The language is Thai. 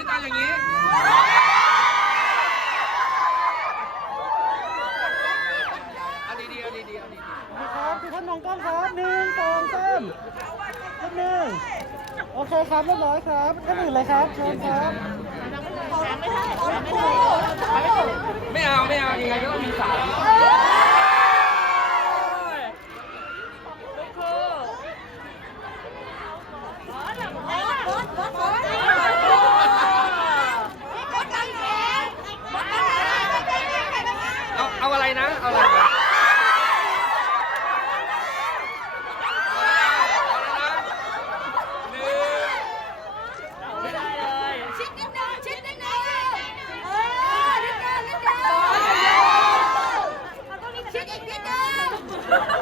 รือเอาอย่างนี้อดีๆอดีๆอดีคันมองก้องครับหนึ่งสองสามรอนหนึ่งโอเคครับเรียบร้อยครับท่านอื่นเลยครับเชิญครับๆไม่เอาไม่เอายังไงก็ต้องมีสาม อาอะไรนะ เอาอะไรนะเอาอะไรนะหนึ่งชิดนิดนึงชิดนิดนึงเออนิดนึงนิดนึงชิดอีกนิดนึง